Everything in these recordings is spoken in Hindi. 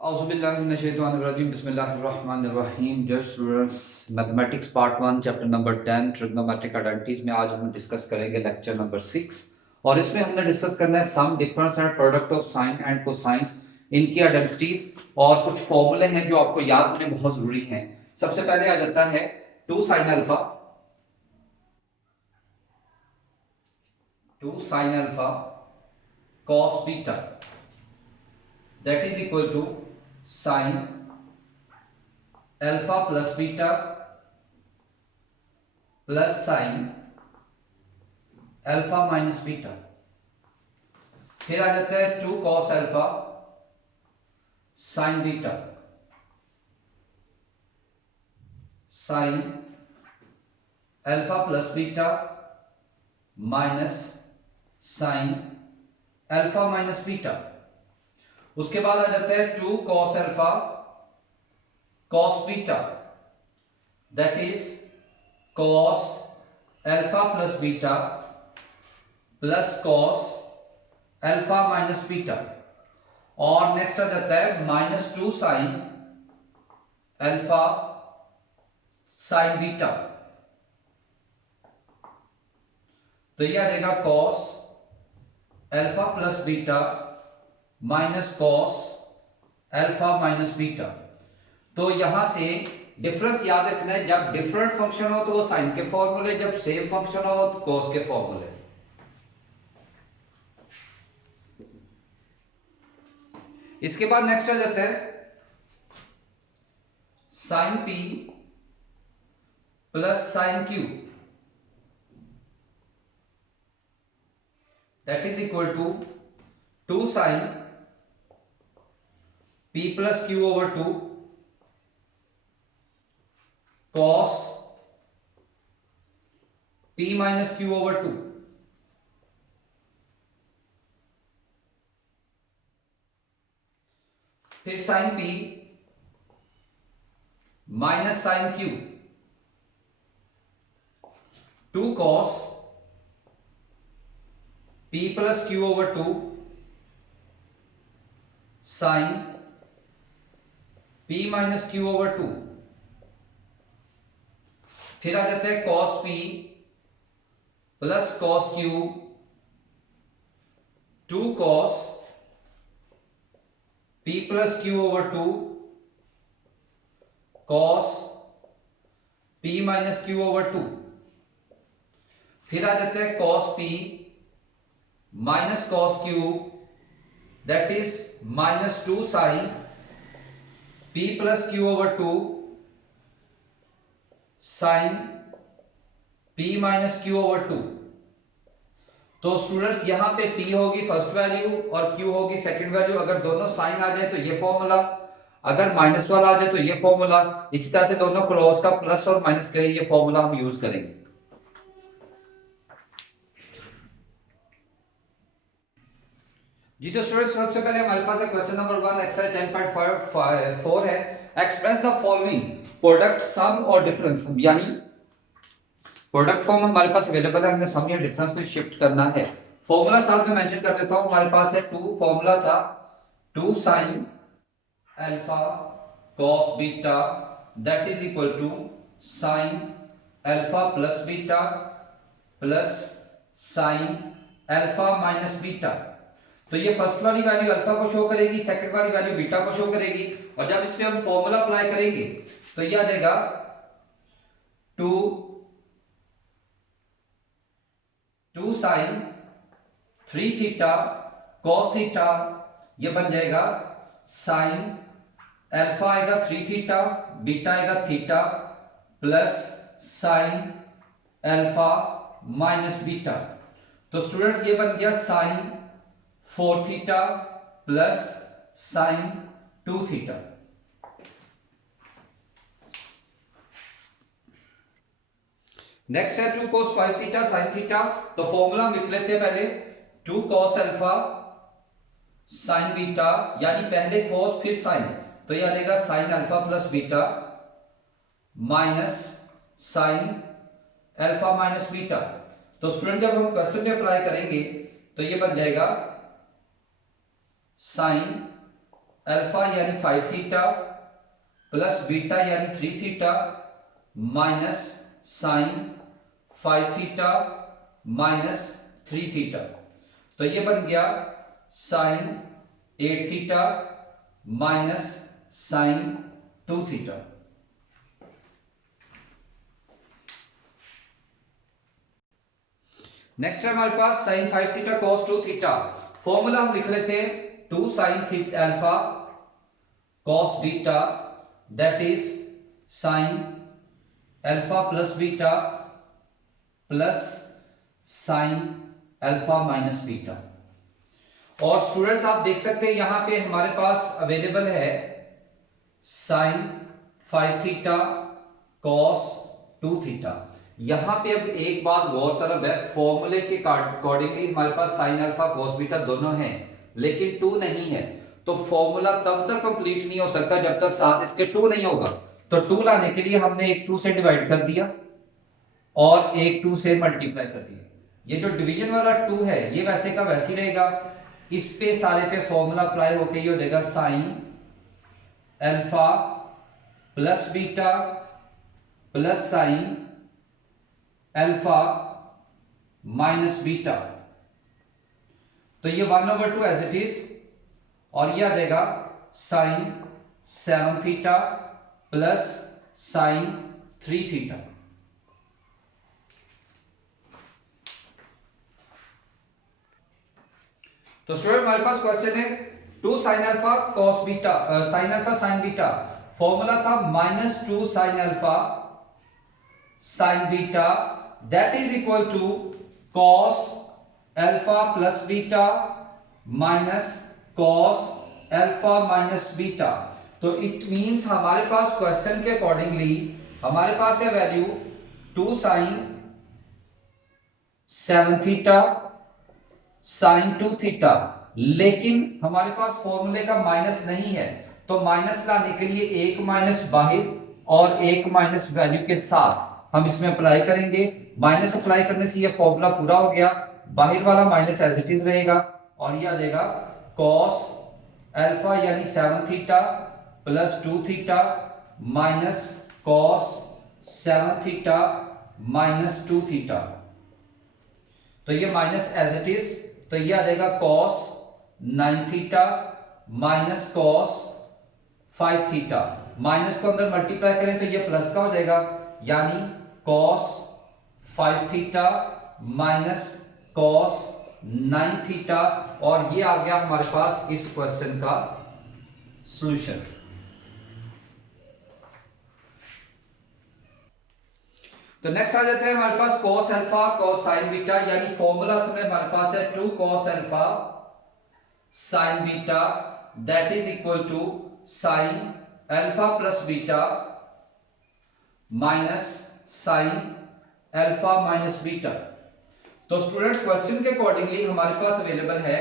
औज़ुबिल्लाहिमिनश्शैतानिर्रजीम बिस्मिल्लाहिर्रहमानिर्रहीम। Dear students, mathematics part 1 chapter number 10 trigonometric identities में आज हम डिस्कस करेंगे लेक्चर नंबर 6 और इसमें हमने डिस्कस करना है sum difference and product of sine and cosines, इनकी आइडेंटिटीज और कुछ फॉर्मूले हैं जो आपको याद होने बहुत जरूरी हैं। सबसे पहले आ जाता है 2 sin alpha cos beta that is equal to sin alpha plus beta plus sin alpha minus beta. फिर आ जाता है 2 cos अल्फा sin beta sin alpha plus beta minus sin alpha minus beta. उसके बाद आ जाता है 2 cos alpha cos beta that is cos alpha plus beta plus cos alpha minus beta. और नेक्स्ट आ जाता है -2 sin अल्फा sin बीटा, तो यह आ जाएगा cos alpha plus beta minus cos alpha minus beta. तो यहां से डिफरेंस याद रखना है, जब डिफरेंट फंक्शन हो तो वो साइन के फॉर्मूले, जब सेम फंक्शन हो तो कॉस के फॉर्मूले। इसके बाद नेक्स्ट आ जाता है sine P plus sine Q that is equal to 2 sin p plus Q over 2 cos p minus Q over 2। फिर sin p minus sin q 2 cos p plus Q over 2 sin p minus Q over 2। फिर आ जाता है cos p plus cos q 2 cos p plus Q over 2 cos p minus Q over 2। फिर आ जाता है cos p minus cos q that is -2 sin p plus Q over 2 sin p minus Q over 2। तो स्टूडेंट्स यहां पे p होगी फर्स्ट वैल्यू और q होगी सेकंड वैल्यू। अगर दोनों साइन आ जाए तो ये फॉर्मूला, अगर माइनस वाला आ जाए तो ये फॉर्मूला। इसी तरह से दोनों क्रॉस का प्लस और माइनस के लिए ये फॉर्मूला हम यूज करेंगे। जी तो स्टूडेंट्स, सबसे पहले हमारे पास क्वेश्चन नंबर 1 एक्सरसाइज 10.4 है। एक्सप्रेस द फॉलोइंग प्रोडक्ट सम और डिफरेंस, यानी प्रोडक्ट फॉर्म हमारे पास अवेलेबल है, हमने सम या डिफरेंस में शिफ्ट करना है। फॉर्मूला साथ में मेंशन कर देता हूं। हमारे पास है 2 फॉर्मूला था 2 sin alpha cos beta that is equal to sin alpha plus beta plus sin alpha minus beta. तो ये फर्स्ट वाली वैल्यू अल्फा को शो करेगी, सेकंड वाली वैल्यू बीटा को शो करेगी। और जब इस पे हम फॉर्मूला अप्लाई करेंगे तो ये आ जाएगा 2 sin 3 थीटा cos थीटा, ये बन जाएगा sin अल्फा आएगा 3 थीटा, बीटा आएगा theta plus sin alpha minus beta. तो स्टूडेंट्स ये बन गया sin 4 theta plus sin 2 theta. Next है 2 cos 5 थीटा sin थीटा। तो फॉर्मूला हम लिख लेते हैं पहले 2 cos अल्फा sin बीटा, यानी पहले cos फिर sin, तो यह आ जाएगा sin alpha plus beta minus sin alpha minus beta. तो स्टूडेंट जब हम क्वेश्चन पे अप्लाई करेंगे तो ये बन जाएगा साइन अल्फा यानी 5 थीटा प्लस बीटा यानी 3 theta minus sine 5 theta minus 3 theta. तो ये बन गया sine 8 theta minus sine 2 theta. Next है हमारे पास sine 5 theta cos 2 theta. Formula हम लिख लेते हैं 2 sine theta alpha cos beta that is sine alpha plus beta plus sine alpha minus beta. और स्टूडेंट्स आप देख सकते हैं यहां पे हमारे पास अवेलेबल है साइन 5 थीटा कॉस 2 थीटा। यहां पे अब एक बात गौर तरफ है, फॉर्मूले के अकॉर्डिंगली हमारे पास साइन अल्फा कॉस बीटा दोनों हैं लेकिन 2 नहीं है। तो फॉर्मूला तब तक कंप्लीट नहीं हो सकता जब तक साथ इसके 2 नहीं होगा। तो 2 लाने के लिए हमने एक 2 से डिवाइड कर दिया और एक 2 से मल्टीप्लाई कर दिया। ये जो डिवीजन वाला 2 है ये वैसे का वैसे ही रहेगा, इस पे सारे पे फॉर्मूला अप्लाई होके ये हो जाएगा sign alpha plus beta plus sine alpha minus beta. तो ये 1/2 एज इट इज और ये आ जाएगा sine 7 theta plus sine 3 theta. तो स्टूडेंट हमारे पास क्वेश्चन है 2 sine alpha cos beta sine alpha sine beta. Formula था -2 sine alpha sine beta that is equal to cos alpha plus beta minus cos alpha minus beta. तो इट मींस हमारे पास क्वेश्चन के अकॉर्डिंगली हमारे पास है value 2 sine 7 theta sine 2 theta, लेकिन हमारे पास फॉर्मूले का माइनस नहीं है। तो माइनस लाने के लिए एक माइनस बाहर और एक माइनस वैल्यू के साथ हम इसमें अप्लाई करेंगे। माइनस अप्लाई करने से ये फॉर्मूला पूरा हो गया, बाहर वाला माइनस एज इट इज रहेगा और ये आ जाएगा कॉस अल्फा यानी 7 theta plus 2 theta minus cos 7 theta minus 2 theta. तो ये माइनस एज इट इज, तो ये आ जाएगा cos 9 theta minus cos 5 theta. Minus को अंदर मल्टीप्लाई करें तो ये प्लस का हो जाएगा यानी cos 5 theta minus cos 9 theta. और ये आ गया हमारे पास इस क्वेश्चन का सॉल्यूशन। तो नेक्स्ट आ जाते हैं हमारे पास cos alpha cos sin beta, यानी फॉर्मूला समय हमारे पास है 2 cos अल्फा sin बीटा that is equal to sin alpha plus beta minus sin alpha minus beta. तो स्टूडेंट क्वेश्चन के अकॉर्डिंगली हमारे पास अवेलेबल है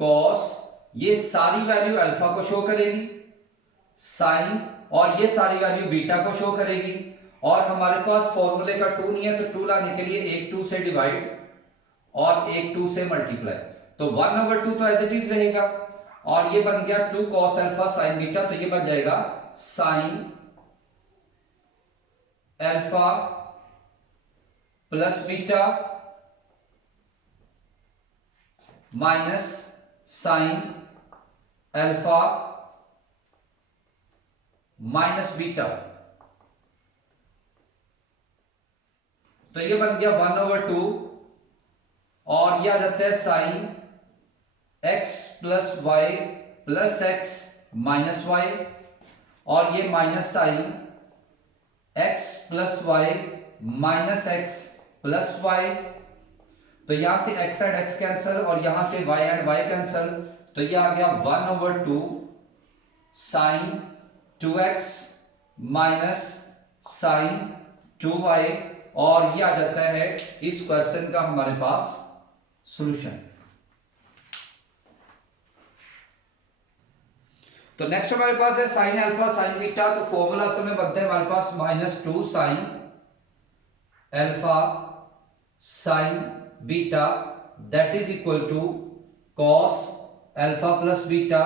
cos, ये सारी वैल्यू अल्फा को शो करेगी, sin और ये सारी वैल्यू बीटा को शो करेगी। और हमारे पास फॉर्मूले का 2 नहीं है तो 2 लाने के लिए एक 2 से डिवाइड और एक 2 से मल्टीप्लाई। तो 1/2 तो एज इट इज रहेगा और ये बन गया 2 cos अल्फा sin बीटा। तो ये बन जाएगा sin alpha plus beta minus sin alpha minus beta. तो ये बन गया 1/2 और ये आ जाता है sine x plus y plus x minus y और ये minus sine x plus y minus x plus y. तो यहां से x एंड x कैंसल और यहां से y एंड y कैंसल। तो ये आ गया 1/2 sign 2x minus sign 2y और ये आ जाता है इस क्वेश्चन का हमारे पास सॉल्यूशन। तो नेक्स्ट हमारे पास है साइन अल्फा साइन बीटा। तो फॉर्मूला समय बनता है हमारे पास -2 sine alpha sine beta that is equal to cos alpha plus beta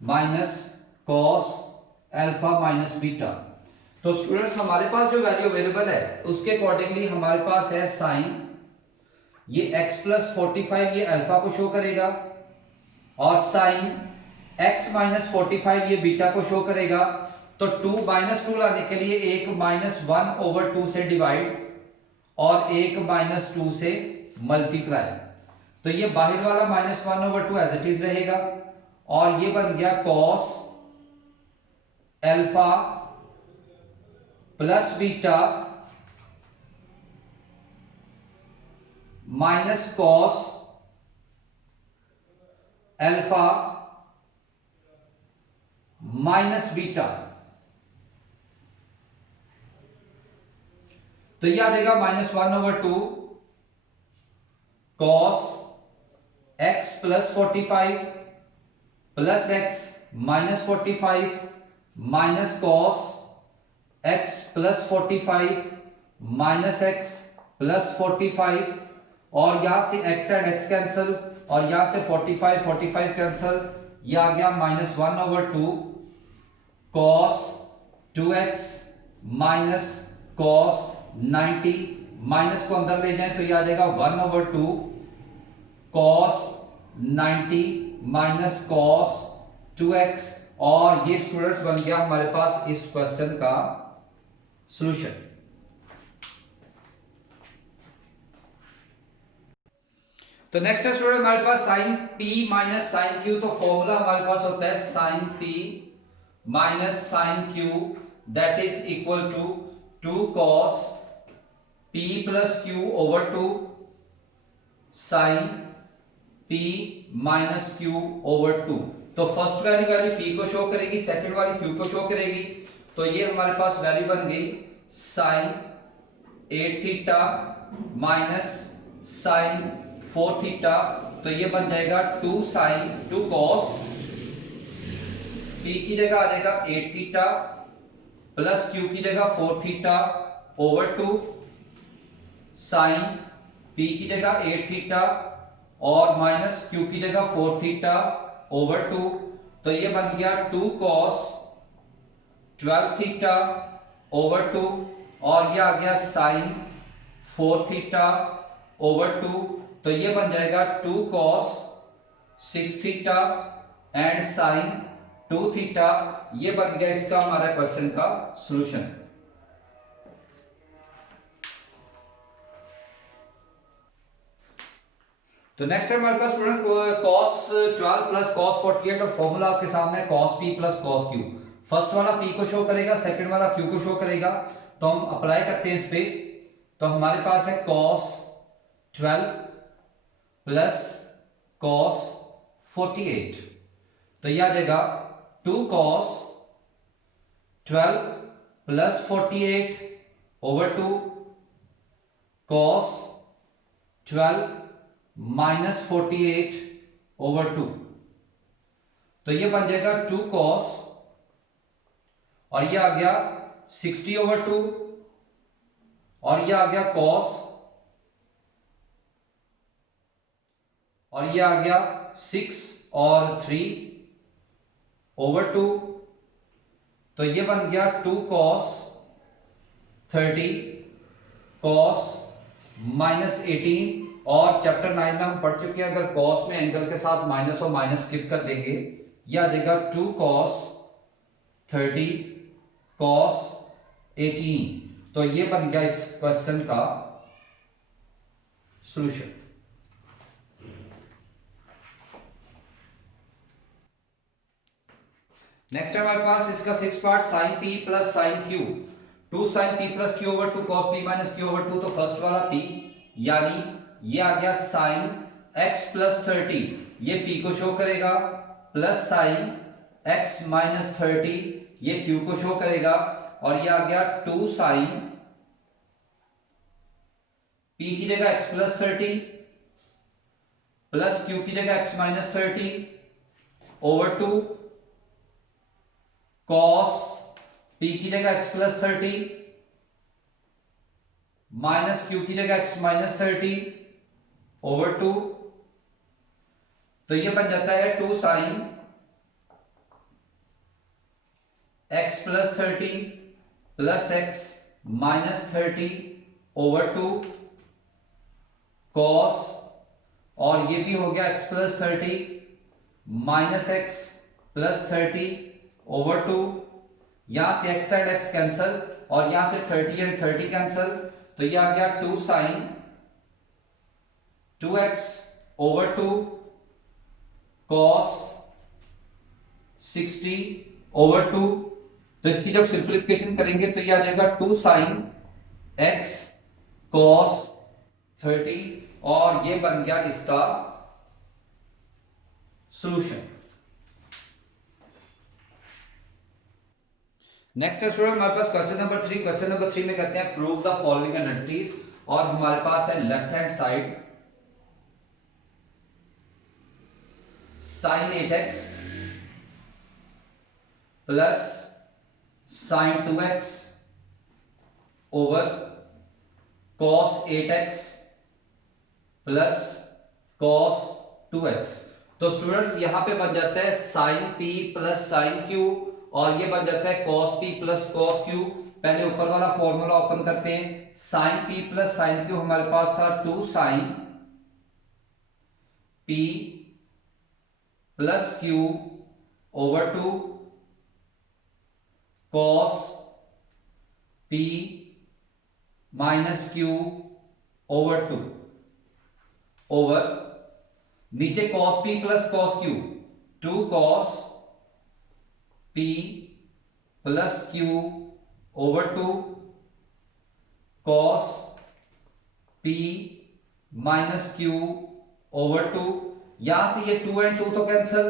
minus cos alpha minus beta. तो स्टूडेंट्स हमारे पास जो वैल्यू अवेलेबल है उसके अकॉर्डिंगली हमारे पास है साइन ये x प्लस 45 ये अल्फा को शो करेगा और साइन x माइनस 45 ये बीटा को शो करेगा। तो 2 माइनस 2 लाने के लिए एक माइनस 1/2 से डिवाइड और एक माइनस 2 से मल्टीप्लाई। तो ये बाहर वाला माइनस 1/2 एज इट इज रहेगा और ये बन गया cos alpha plus beta minus cos alpha minus beta. तो ये आ जाएगा -1/2 cos x plus 45 plus x minus 45 minus cos x plus 45 minus x plus 45 और यहां से x एंड x कैंसिल और यहां से 45 कैंसिल। ये आ गया -1/2 cos 2x minus cos 90 minus को अंदर ले जाएं तो ये आ जाएगा 1/2 कॉस 90 माइनस कॉस 2x। और ये स्टूडेंट्स बन गया हमारे पास इस क्वेश्चन का सॉल्यूशन। तो नेक्स्ट है स्टूडेंट हमारे पास sine p minus sine q। तो फॉर्मूला हमारे पास होता है sine p minus sine q that is equal to 2 cos p plus q over 2 sine p minus q over 2। तो फर्स्ट वाली वैल्यू p को शो करेगी, सेकंड वाली q को शो करेगी। तो ये हमारे पास वैल्यू बन गई sine 8 theta minus sine 4 theta. तो ये बन जाएगा 2 साइन 2 cos p की जगह आ जाएगा 8 थीटा प्लस q की जगह 4 थीटा ओवर 2 साइन p की जगह 8 थीटा और माइनस q की जगह 4 थीटा ओवर 2। तो ये बन गया 2 cos 12 थीटा ओवर 2 और ये आ गया साइन 4 थीटा ओवर 2। तो ये बन जाएगा 2 cos 6 theta and sine 2 theta. ये बन गया इसका हमारा क्वेश्चन का सॉल्यूशन। तो नेक्स्ट है हमारे पास स्टूडेंट cos 12 प्लस cos 48 और फॉर्मूला आपके सामने cos p plus cos q। First वाला p को शो करेगा, सेकंड वाला q को शो करेगा। तो हम अप्लाई करते हैं इस पे। तो हमारे पास है cos 12 प्लस cos 48। तो यह आ जाएगा 2 cos 12 plus 48 over 2 cos 12 minus 48 over 2। तो ये बन जाएगा 2 cos और ये आ गया 60 ओवर 2 और ये आ गया cos और ये आ गया 6 और 3 ओवर 2। तो ये बन गया 2 cos 30 cos माइनस 18। और चैप्टर 9 में हम पढ़ चुके हैं, अगर cos में एंगल के साथ माइनस और माइनस स्किप कर देंगे, यह आ जाएगा 2 cos 30 cos 18। तो ये बन गया इस क्वेश्चन का सॉल्यूशन। नेक्स्ट है हमारे पास इसका 6 part sine p plus sine q। 2 sine p plus q over 2 cos p minus q over 2। तो फर्स्ट वाला p यानी ये आ गया साइन x प्लस 30 ये p को शो करेगा प्लस साइन x माइनस 30 ये q को शो करेगा और ये आ गया 2 साइन p की जगह x प्लस 30 प्लस q की जगह x minus 30 over 2 cos p की जगह x प्लस 30 माइनस q की जगह x माइनस 30 ओवर 2 तो ये बन जाता है 2 sine x plus 30 plus x minus 30 over 2 cos, और ये भी हो गया x plus 30 minus x plus 30 over 2, यहां से x एंड x कैंसल और यहां से 30 एंड 30 कैंसल, तो ये आ गया 2 sign 2x over 2 cos 60 over 2। तो इसकी जब सिंप्लीफिकेशन करेंगे तो ये आ जाएगा 2 साइन x कॉस 30, और ये बन गया इसका सॉल्यूशन। नेक्स्ट है स्टूडेंट हमारे पास क्वेश्चन नंबर 3। क्वेश्चन नंबर 3 में कहते हैं प्रूव द फॉलोइंग एनर्जीज, और हमारे पास है left hand side sine 8x plus sine 2x over cos 8x plus cos 2x। तो स्टूडेंट्स यहां पे बन जाता है sine p plus sine q, और ये बन जाता है cos p plus cos q। पहले ऊपर वाला फॉर्मूला ओपन करते हैं। Sine p plus sine q हमारे पास था 2 sine p plus q over 2 cos p minus q over 2 over नीचे cos p plus cos q 2 cos p plus q over 2 cos p minus q over 2। यहां से ये 2 एंड 2 तो कैंसल,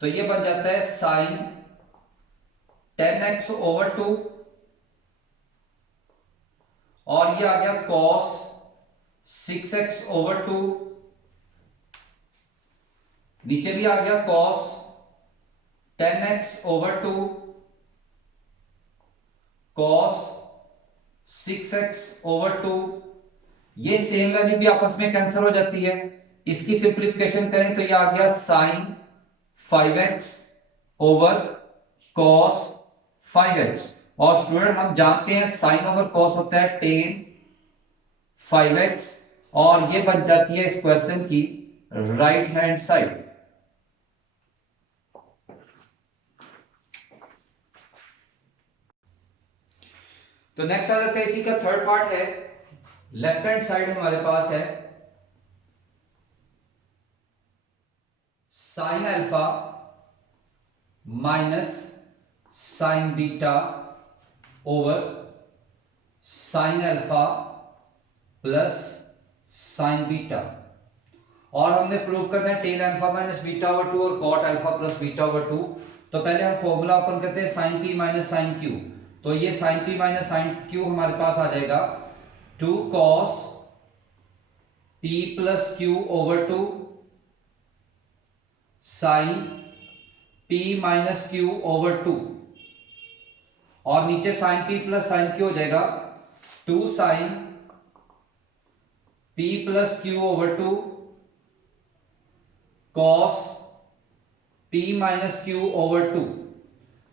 तो ये बन जाता है साइन 10x ओवर 2, और ये आ गया cos 6x ओवर 2, नीचे भी आ गया cos 10x over 2 cos 6x over 2। ये सेम वैल्यू भी आपस में कैंसिल हो जाती है। इसकी सिंप्लीफिकेशन करें तो ये आ गया sign 5x over cos 5x, और स्टूडेंट हम जानते हैं साइन ओवर cos होता है tan 5x, और ये बन जाती है इस क्वेश्चन की राइट हैंड साइड। तो नेक्स्ट आ जाता है इसी का थर्ड पार्ट है। लेफ्ट हैंड साइड हमारे पास है sine alpha minus sine beta over sine alpha plus sine beta, और हमने प्रूव करना है tan alpha minus beta over 2 और cot alpha plus beta over 2। तो पहले हम फॉर्मूला ओपन करते हैं sine P minus sine Q. तो ये sine P minus sine Q हमारे पास आ जाएगा 2 cos p plus Q over 2 sine p minus Q over 2, और नीचे sine p plus sine q हो जाएगा 2 sine p plus Q over 2 cos p minus Q over 2।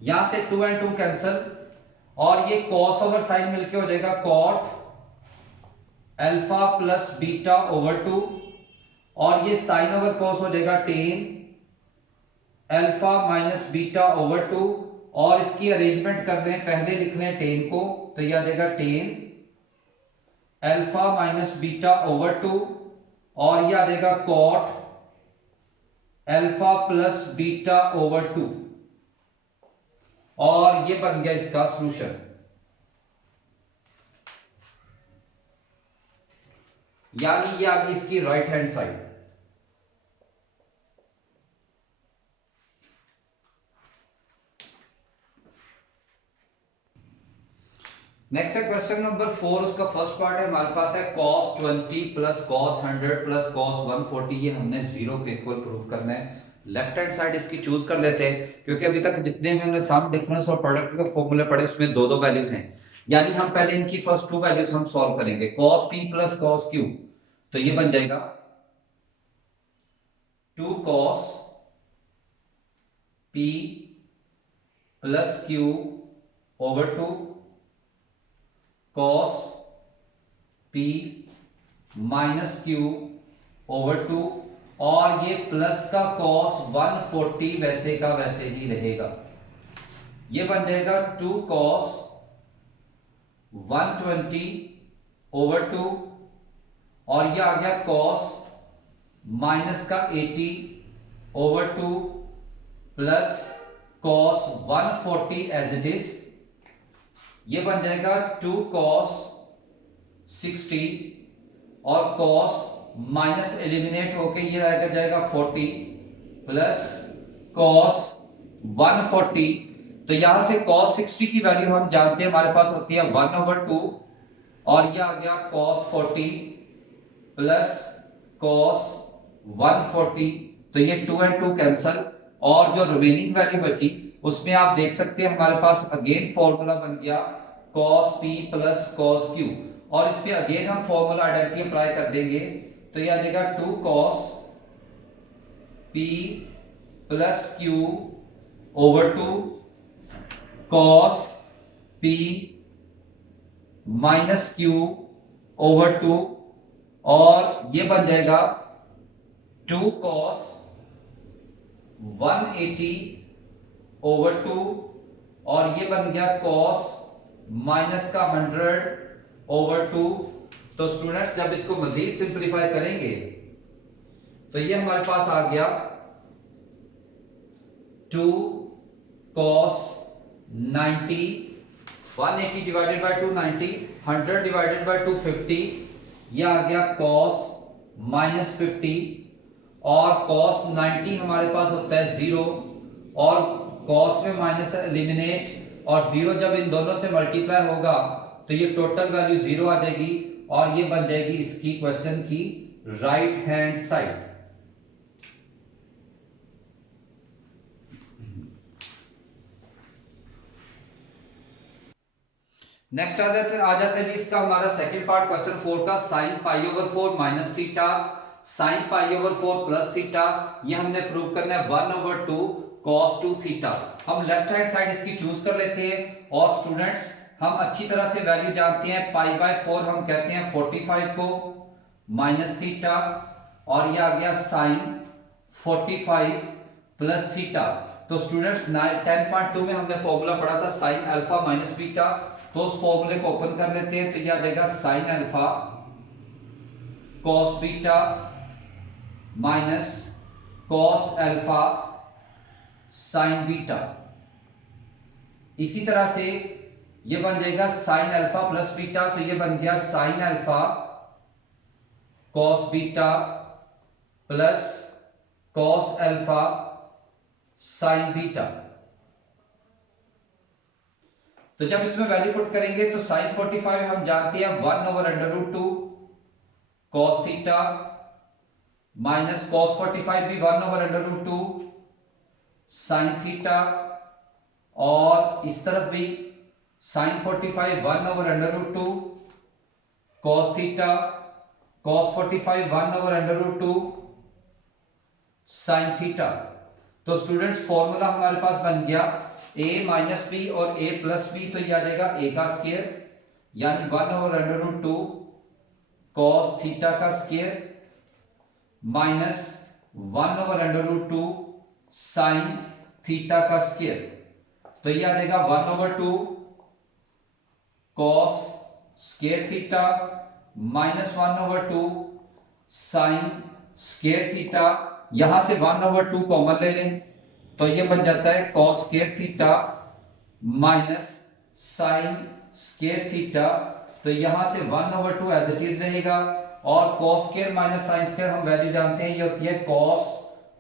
यहां से 2 एंड 2 कैंसल, और ये cos ओवर साइन मिलके हो जाएगा cot alpha plus beta over 2, और ये साइन ओवर cos हो जाएगा tan alpha minus beta over 2, और इसकी अरेंजमेंट कर दें, पहले लिख लें tan को, तो ये आ जाएगा tan alpha minus beta over 2, और ये आ जाएगा cot alpha plus beta over 2, और ये बन गया इसका सॉल्यूशन। यानी ये आ गई इसकी राइट हैंड साइड। नेक्स्ट है क्वेश्चन नंबर 4। उसका फर्स्ट पार्ट है हमारे पास है cos 20 plus cos 100 plus cos 140। ये हमने जीरो के इक्वल प्रूव करना है। लेफ्ट हैंड साइड इसकी चूज कर लेते हैं, क्योंकि अभी तक जितने भी हमने सम डिफरेंस और प्रोडक्ट के फॉर्मूले पढ़े उसमें दो दो वैल्यूज हैं। यानी हम पहले इनकी फर्स्ट टू वैल्यूज हम सॉल्व करेंगे। cos p plus cos q, तो ये बन जाएगा 2 cos p plus q over 2 cos p minus q over 2, और ये प्लस का cos 140 वैसे का वैसे ही रहेगा। ये बन जाएगा 2 cos 120 ओवर 2, और ये आ गया cos माइनस का 80 over 2 plus cos 140 as it is. ये बन जाएगा 2 cos 60, और cos माइनस एलिमिनेट होके ये रह जाएगा 40 प्लस cos 140। तो यहां से cos 60 की वैल्यू हम जानते हैं हमारे पास होती है 1/2, और ये आ गया cos 40 प्लस cos 140। तो ये 2 and 2 कैंसल, और जो रिमेनिंग वैल्यू बची उसमें आप देख सकते हैं हमारे पास अगेन फॉर्मूला बन गया cos p plus cos q, और इस पे अगेन हम फॉर्मूला आइडेंटिटी अप्लाई कर देंगे। तो ये आ जाएगा 2 cos p plus q over 2 cos p minus q over 2, और ये बन जाएगा 2 cos 180 ओवर 2, और ये बन गया cos माइनस का 100 ओवर 2। तो स्टूडेंट्स जब इसको मजीद सिंपलीफाई करेंगे तो ये हमारे पास आ गया 2 cos 90, 180 divided by 290, 100 divided by 250, ये आ गया cos माइनस 50, और cos 90 हमारे पास होता है 0, और cos में माइनस एलिमिनेट, और 0 जब इन दोनों से मल्टीप्लाई होगा तो ये टोटल वैल्यू 0 आ जाएगी, और ये बन जाएगी इसकी क्वेश्चन की राइट हैंड साइड। नेक्स्ट आ जाते हैं इसका हमारा सेकंड पार्ट क्वेश्चन 4 का, sine pi over 4 minus theta sine pi over 4 plus theta. ये हमने प्रूव करना है 1/2 cos 2 थीटा। हम लेफ्ट हैंड साइड इसकी चूज कर लेते हैं, और स्टूडेंट्स हम अच्छी तरह से वैल्यू जानते हैं, पाई बाय 4 हम कहते हैं 45 को, माइनस थीटा, और ये आ गया साइन 45 प्लस थीटा। तो स्टूडेंट्स 10.2 में हमने फॉर्मूला पढ़ा था साइन अल्फा माइनस बीटा, तो उस फॉर्मूले को ओपन कर लेते हैं। तो ये आ जाएगा sine alpha cos beta minus cos alpha sine beta. इसी तरह से ये बन जाएगा साइन अल्फा प्लस बीटा, तो ये बन गया sine alpha cos beta plus cos alpha sine beta. तो जब इसमें वैल्यू पुट करेंगे तो साइन 45 हम जानते हैं 1/√2 cos थीटा, माइनस cos 45 भी 1/√2 साइन थीटा, और इस तरफ भी sine 45 1/√2 cos theta, cos 45 1/√2 sine theta. तो स्टूडेंट्स फॉर्मूला हमारे पास बन गया a माइनस बी और a प्लस बी, तो ये आ जाएगा a का स्क्वायर, यानी 1/√2 cos थीटा का स्क्वायर माइनस 1/√2 साइन थीटा का स्क्वायर। तो ये आ जाएगा 1/2 cos square theta minus 1/2 sine square theta. यहां से 1/2 कॉमन ले लें तो ये बन जाता है cos square theta minus sine square theta. तो यहां से 1/2 एज इट इज रहेगा, और cos square minus sine square हम वैल्यू जानते हैं, ये होती है cos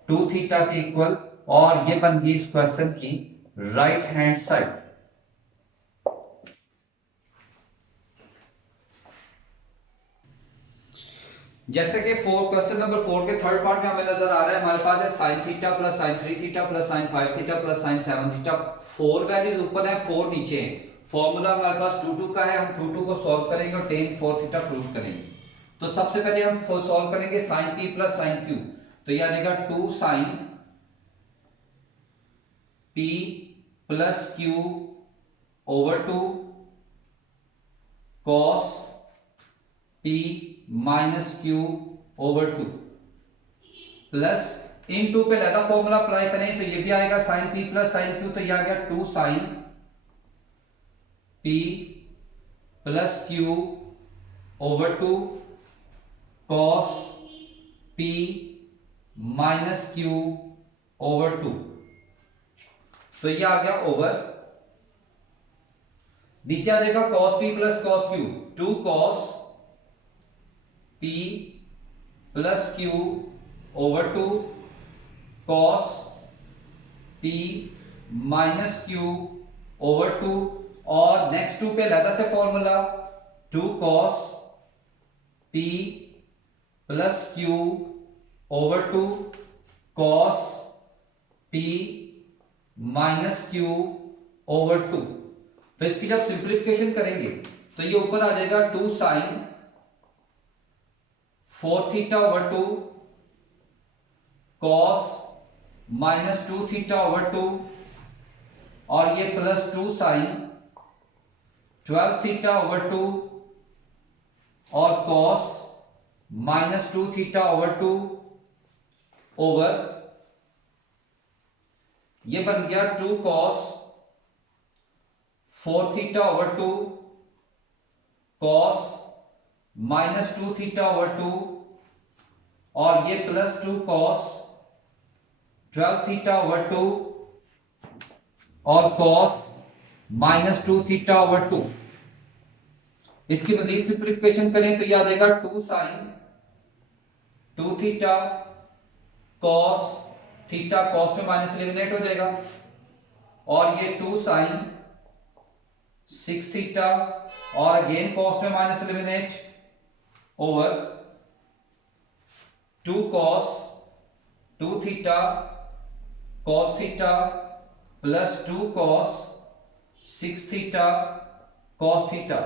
2 थीटा के इक्वल, और ये बन गई इस क्वेश्चन की राइट हैंड साइड। जैसे कि क्वेश्चन नंबर 4 के थर्ड पार्ट में हमें नजर आ रहा है हमारे पास है sine theta plus sine 3 theta plus sign 5 theta plus sign 7 theta. 4 values ऊपर है 4 नीचे है। फॉर्मूला हमारे पास 2 2 का है, हम 2 2 को सॉल्व करेंगे और tan 4 थीटा प्रूव करेंगे। तो सबसे पहले हम सॉल्व करेंगे sine p plus sine q। तो ये आ जाएगा 2 sine p plus Q over 2 cos p minus Q over 2 plus इन 2 पे लहदा फॉर्मूला अप्लाई करें तो ये भी आएगा sine p plus sine Q, तो ये आ गया 2 sine p plus Q over 2 cos p minus Q over 2, तो ये आ गया ओवर। नीचे आ जाएगा cos p plus cos q, 2 cos p plus q over 2 cos p minus q over 2, और नेक्स्ट 2 पे लहदा से formula 2 cos p plus q over 2 cos p minus q over 2। तो इसकी जब सिंप्लीफिकेशन करेंगे तो ये ऊपर आ जाएगा 2 sine 4 theta over 2 cos minus 2 theta over 2, और ये प्लस 2 साइन 12 थीटा ओवर 2 और cos minus 2 theta over 2 over, ये बन गया 2 cos 4 theta over 2 cos minus 2 theta over 2, और ये प्लस 2 cos 12 थीटा ओवर 2 और cos माइनस 2 थीटा ओवर 2। इसकी मजीद सिंप्लीफिकेशन करें तो यह आ जाएगा 2 sine 2 theta cos theta, cos में माइनस एलिमिनेट हो जाएगा, और ये 2 साइन 6 थीटा, और अगेन cos में minus eliminate over 2 cos 2 theta cos theta plus 2 cos 6 theta cos theta.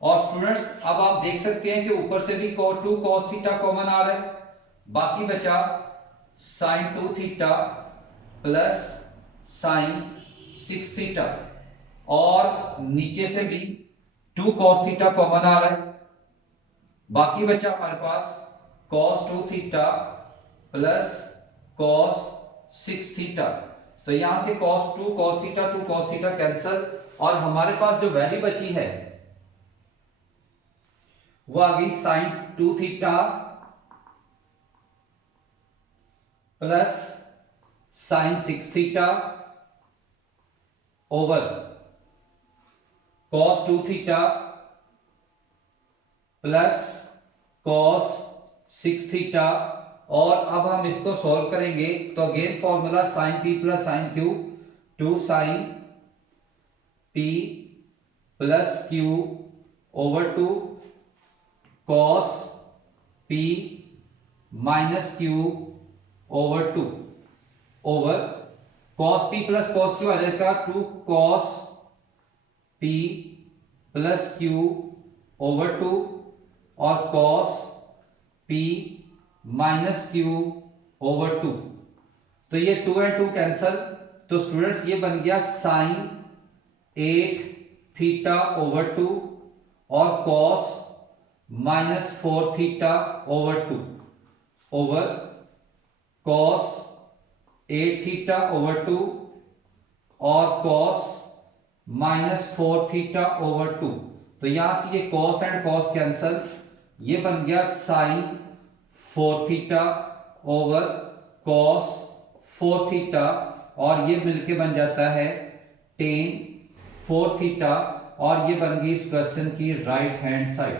और स्टूडेंट्स अब आप देख सकते हैं कि ऊपर से भी 2 cos थीटा कॉमन आ रहा है, बाकी बचा sine 2 theta plus sine 6 theta, और नीचे से भी 2 cos थीटा कॉमन आ रहा है, बाकी बचा हमारे पास cos 2 theta plus cos 6 theta. तो यहां से cos 2 cos theta 2 cos theta cancel, और हमारे पास जो वैल्यू बची है वो आ गई sine 2 theta plus sine 6 theta over cos 2 theta plus cos 6 theta. और अब हम इसको सॉल्व करेंगे तो again formula sine p plus sine q, 2 sine p plus q over 2 cos p minus q over 2 over cos p plus cos q आ जाएगा 2 cos p plus q over 2 और cos p minus q over 2। तो ये 2 और 2 कैंसल, तो स्टूडेंट्स ये बन गया साइन 8 थीटा ओवर 2 और cos minus 4 theta over 2 over cos 8 theta over 2 और cos माइनस 4 थीटा ओवर 2। तो यहां से ये cos एंड cos कैंसल, ये बन गया sine 4 theta over cos 4 theta, और ये मिलके बन जाता है tan 4 थीटा, और ये बन गई इस क्वेश्चन की राइट हैंड साइड।